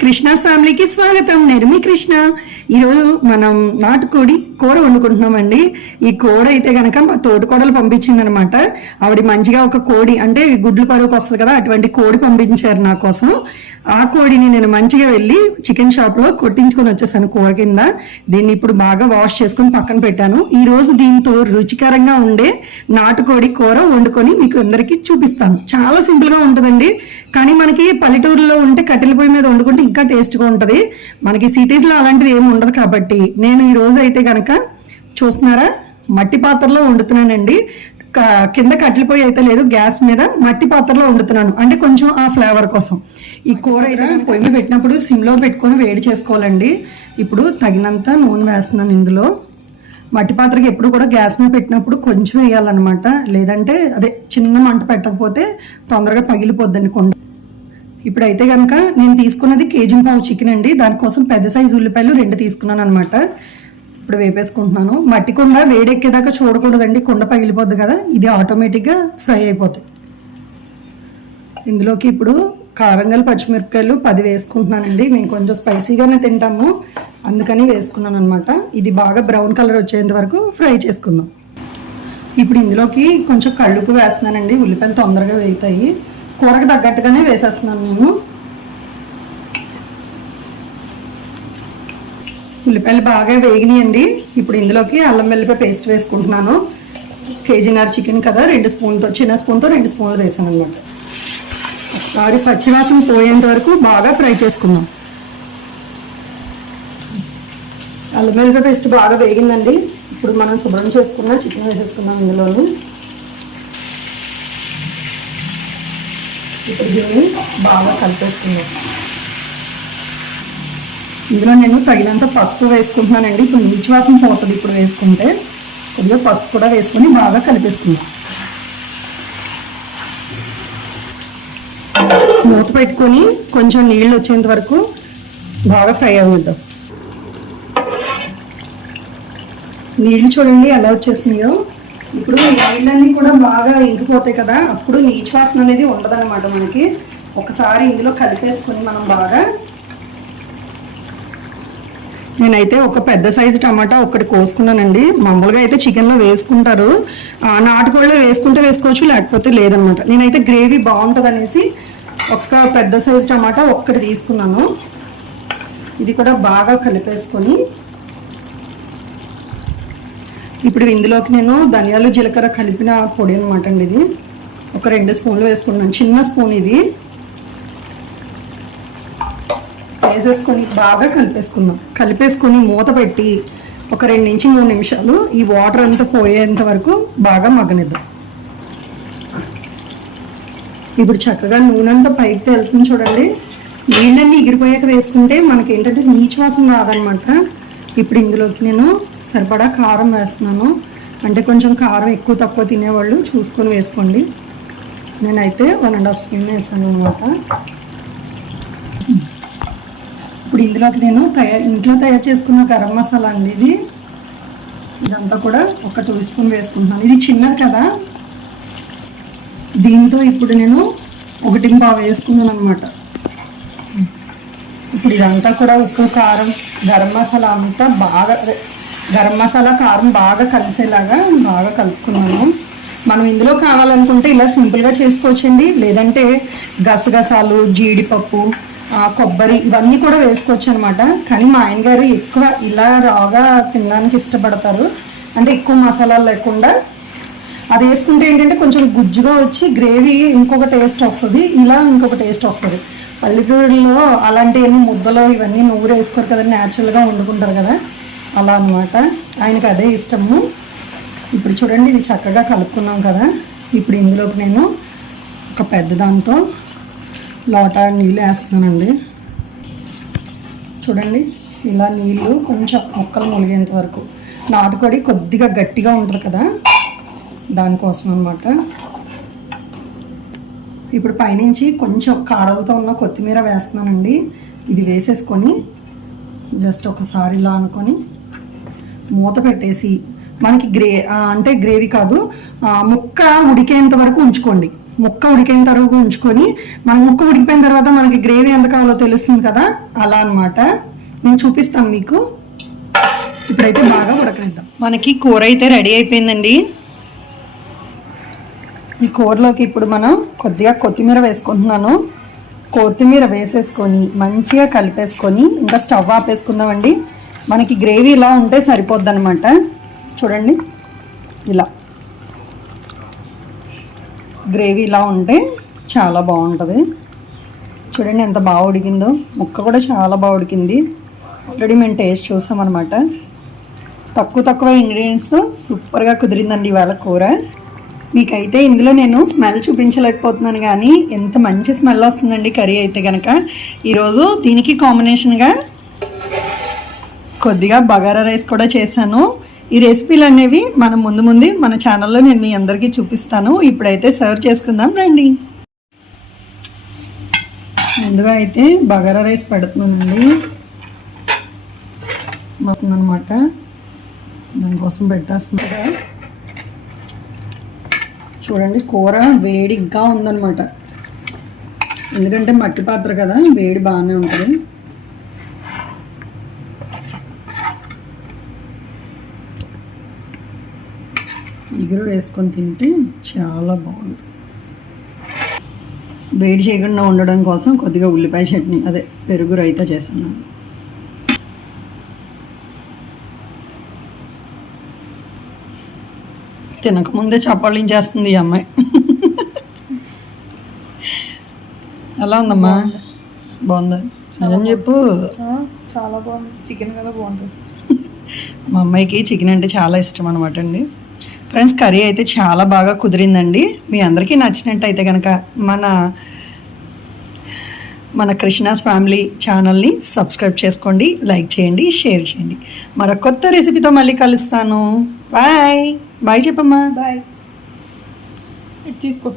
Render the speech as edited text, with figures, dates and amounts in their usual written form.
కృష్ణాస్ ఫ్యామిలీకి స్వాగతం. నేను మీ కృష్ణ. ఈరోజు మనం నాటుకోడి కూర వండుకుంటున్నామండి. ఈ కూర అయితే గనక మా తోటికోడలు పంపించింది అనమాట. ఆవిడ మంచిగా ఒక కోడి అంటే గుడ్లు పరువుకు వస్తుంది కదా, అటువంటి కోడి పంపించారు నా కోసం. ఆ కోడిని నేను మంచిగా వెళ్ళి చికెన్ షాప్ లో కొట్టించుకొని వచ్చేసాను కూర కింద. దీన్ని ఇప్పుడు బాగా వాష్ చేసుకుని పక్కన పెట్టాను. ఈ రోజు దీంతో రుచికరంగా ఉండే నాటుకోడి కూర వండుకొని మీకు అందరికీ చూపిస్తాను. చాలా సింపుల్ గా ఉంటుందండి, కానీ మనకి పల్లెటూరులో ఉంటే కట్టెల పొయ్యి మీద వండుకుంటే ఇంకా టేస్ట్గా ఉంటుంది. మనకి సిటీస్ లో అలాంటిది ఏమి ఉండదు కాబట్టి నేను ఈ రోజు అయితే గనక చూస్తున్నారా మట్టి పాత్రలో వండుతున్నానండి. కింద కట్టెల పొయ్యి అయితే లేదు, గ్యాస్ మీద మట్టి పాత్రలో వండుతున్నాను. అంటే కొంచెం ఆ ఫ్లేవర్ కోసం. ఈ కూర అయితే పొయ్యి మీద పెట్టినప్పుడు సిమ్లో పెట్టుకొని వేడి చేసుకోవాలండి. ఇప్పుడు తగినంత నూనె వేస్తున్నాను ఇందులో. మట్టి పాత్రకి ఎప్పుడు కూడా గ్యాస్ మీద పెట్టినప్పుడు కొంచెం వేయాలన్నమాట, లేదంటే అదే చిన్న మంట పెట్టకపోతే తొందరగా పగిలిపోద్దండి కొండ. ఇప్పుడైతే కనుక నేను తీసుకున్నది కేజీ-పావు చికెన్ అండి. దానికోసం పెద్ద సైజు ఉల్లిపాయలు 2 తీసుకున్నాను అనమాట. ఇప్పుడు వేపేసుకుంటున్నాను. మట్టి కుండ వేడెక్కేదాకా చూడకూడదండి, కుండ పగిలిపోద్ది కదా, ఇది ఆటోమేటిక్గా ఫ్రై అయిపోతాయి. ఇందులోకి ఇప్పుడు కారంగల పచ్చిమిరపకాయలు 10 వేసుకుంటున్నానండి. మేము కొంచెం స్పైసీగానే తింటాము, అందుకని వేసుకున్నాను అనమాట. ఇది బాగా బ్రౌన్ కలర్ వచ్చేంత వరకు ఫ్రై చేసుకుందాం. ఇప్పుడు ఇందులోకి కొంచెం కళ్ళుపు వేస్తున్నానండి, ఉల్లిపాయలు తొందరగా వేగుతాయి. కూరకు తగ్గట్టుగానే వేసేస్తున్నాను నేను. ఉల్లిపాయలు బాగా వేగినాయండి. ఇప్పుడు ఇందులోకి అల్లం వెల్లిపాయ పేస్ట్ వేసుకుంటున్నాను. కేజీన్నర చికెన్ కదా, 2 స్పూన్తో చిన్న స్పూన్తో 2 స్పూన్లు వేసాను అనమాట. ఒకసారి పచ్చివాసన పోయేంత వరకు బాగా ఫ్రై చేసుకుందాం. అల్లం వెల్లిపాయ పేస్ట్ బాగా వేగిందండి. ఇప్పుడు మనం శుభ్రం చేసుకున్న చికెన్ వేసేసుకుందాం ఇందులోని. ఇప్పుడు దీన్ని బాగా కలిపేసుకుందాం. ఇందులో నేను తగినంత పసుపు వేసుకుంటున్నానండి. ఇప్పుడు నీచు వాసన పోతుంది ఇప్పుడు వేసుకుంటే. కొద్దిగా పసుపు కూడా వేసుకొని బాగా కలిపేసుకుందాం. మూత పెట్టుకొని కొంచెం నీళ్ళు వచ్చేంత వరకు బాగా ఫ్రై అవ్వద్దాం. నీళ్ళు చూడండి ఎలా వచ్చేసినాయో. ఇప్పుడు నీళ్ళన్నీ కూడా బాగా ఇంకిపోతాయి కదా, అప్పుడు నీచు వాసన అనేది ఉండదన్నమాట మనకి. ఒకసారి ఇందులో కలిపేసుకొని మనం బాగా. నేనైతే ఒక పెద్ద సైజు టమాటా ఒకటి కోసుకున్నానండి. మామూలుగా అయితే చికెన్లో వేసుకుంటారు, నాటుకోళ్ళలో వేసుకుంటే వేసుకోవచ్చు, లేకపోతే లేదనమాట. నేనైతే గ్రేవీ బాగుంటుంది అనేసి ఒక పెద్ద సైజు టమాటా ఒక్కటి తీసుకున్నాను. ఇది కూడా బాగా కలిపేసుకొని ఇప్పుడు ఇందులోకి నేను ధనియాలు జీలకర్ర కలిపిన పొడి అనమాట అండి. ఇది ఒక 2 స్పూన్లు వేసుకున్నాను, చిన్న స్పూన్. ఇది వేసేసుకొని బాగా కలిపేసుకుందాం. కలిపేసుకొని మూత పెట్టి ఒక 2 నుంచి 3 నిమిషాలు ఈ వాటర్ అంతా పోయేంత వరకు బాగా మగ్గనిద్దాం. ఇప్పుడు చక్కగా నూనె అంతా పైకి తేలుతుంది చూడండి. నీళ్ళన్నీ ఎగిరిపోయాక వేసుకుంటే మనకి ఏంటంటే నీచు వాసన రాదనమాట. ఇప్పుడు ఇందులోకి నేను సరిపడా కారం వేస్తున్నాను. అంటే కొంచెం కారం ఎక్కువ తక్కువ తినేవాళ్ళు చూసుకొని వేసుకోండి. నేనైతే 1.5 స్పూన్ వేసాను అనమాట. ఇప్పుడు ఇందులోకి నేను ఇంట్లో తయారు చేసుకున్న గరం మసాలా అండి ఇది. ఇదంతా కూడా ఒక 2 స్పూన్ వేసుకుంటున్నాను. ఇది చిన్నది కదా, దీంతో ఇప్పుడు నేను 1.5 వేసుకున్నాను అనమాట. ఇప్పుడు ఇదంతా కూడా ఉప్పు కారం గరం మసాలా అంతా బాగా, గరం మసాలా కారం బాగా కలిసేలాగా బాగా కలుపుకున్నాను. మనం ఇందులో కావాలనుకుంటే ఇలా సింపుల్గా చేసుకోవచ్చండి, లేదంటే గసగసాలు, జీడిపప్పు, కొబ్బరి ఇవన్నీ కూడా వేసుకోవచ్చు అనమాట. కానీ మా ఆయన గారు ఎక్కువ ఇలా రాగా తినడానికి ఇష్టపడతారు, అంటే ఎక్కువ మసాలాలు లేకుండా. అది వేసుకుంటే ఏంటంటే కొంచెం గుజ్జుగా వచ్చి గ్రేవీ ఇంకొక టేస్ట్ వస్తుంది, ఇలా ఇంకొక టేస్ట్ వస్తుంది. పల్లెటూరులో అలాంటివన్నీ ముద్దలో ఇవన్నీ నూరు వేసుకోరు కదా, న్యాచురల్గా వండుకుంటారు కదా, అలా అనమాట. ఆయనకి అదే ఇష్టము. ఇప్పుడు చూడండి ఇది చక్కగా కలుపుకున్నాం కదా. ఇప్పుడు ఇందులోకి నేను ఒక పెద్ద దాంతో లోటా నీళ్ళు వేస్తున్నానండి. చూడండి ఇలా నీళ్ళు కొంచెం ముక్కలు ములిగేంత వరకు. నాటుకోడి కొద్దిగా గట్టిగా ఉంటుంది కదా, దానికోసం అనమాట. ఇప్పుడు పైనుంచి కొంచెం కాడలతో ఉన్న కొత్తిమీర వేస్తున్నానండి. ఇది వేసేసుకొని జస్ట్ ఒకసారి ఇలా అనుకొని మూత పెట్టేసి మనకి అంటే గ్రేవీ కాదు, ముక్క ఉడికేంత వరకు ఉంచుకోండి. ముక్క ఉడికిన తర్వాత ఉంచుకొని మనం ముక్క ఉడికిపోయిన తర్వాత మనకి గ్రేవీ ఎంత కావాలో తెలుస్తుంది కదా, అలా అన్నమాట. నేను చూపిస్తాను మీకు. ఇప్పుడైతే బాగా ఉడకనిద్దాం. మనకి కూర అయితే రెడీ అయిపోయిందండి. ఈ కూరలోకి ఇప్పుడు మనం కొద్దిగా కొత్తిమీర వేసుకుంటున్నాను. కొత్తిమీర వేసేసుకొని మంచిగా కలిపేసుకొని ఇంకా స్టవ్ ఆపేసుకుందామండి. మనకి గ్రేవీ ఇలా ఉంటే సరిపోద్ది అనమాట. చూడండి, ఇలా గ్రేవీ ఇలా ఉంటే చాలా బాగుంటుంది. చూడండి ఎంత బాగా ఉడికిందో, ముక్క కూడా చాలా బాగా ఉడికింది. ఆల్రెడీ మేము టేస్ట్ చూసామన్నమాట. తక్కువ ఇంగ్రీడియంట్స్తో సూపర్గా కుదిరిందండి ఇవాళ కూర. మీకైతే ఇందులో నేను స్మెల్ చూపించలేకపోతున్నాను, కానీ ఎంత మంచి స్మెల్ వస్తుందండి కర్రీ అయితే కనుక. ఈరోజు దీనికి కాంబినేషన్గా కొద్దిగా బగారా రైస్ కూడా చేశాను. ఈ రెసిపీలు అనేవి మనం ముందు మన ఛానల్లో నేను మీ అందరికీ చూపిస్తాను. ఇప్పుడైతే సర్వ్ చేసుకుందాం రండి. ముందుగా అయితే బగారా రైస్ పెడుతున్నానండి. వస్తుందన్నమాట, దానికోసం పెట్టేస్తున్నా. చూడండి కూర వేడిగా ఉందన్నమాట, ఎందుకంటే మట్టి పాత్ర కదా, వేడి బాగానే ఉంటుంది. ఇగురు వేసుకొని తింటే చాలా బాగుంటుంది. వేడి చేయకుండా ఉండడం కోసం కొద్దిగా ఉల్లిపాయ చట్నీ, అదే పెరుగు రైతా చేశాను. తినకముందే చప్పాళించేస్తుంది ఈ అమ్మాయి. ఎలా ఉందమ్మా? బాగుందా? నిజం చెప్పు. చాలా బాగుంది. చికెన్ కదా బాగుంటుంది. మా అమ్మాయికి చికెన్ అంటే చాలా ఇష్టం అనమాట అండి. ఫ్రెండ్స్, కర్రీ అయితే చాలా బాగా కుదిరిందండి. మీ అందరికీ నచ్చినట్టయితే కనుక మన కృష్ణాస్ ఫ్యామిలీ ఛానల్ని సబ్స్క్రైబ్ చేసుకోండి, లైక్ చేయండి, షేర్ చేయండి. మరొక కొత్త రెసిపీతో మళ్ళీ కలుస్తాను. బాయ్ బాయ్ చెప్పమ్మా. బాయ్. తీసుకో.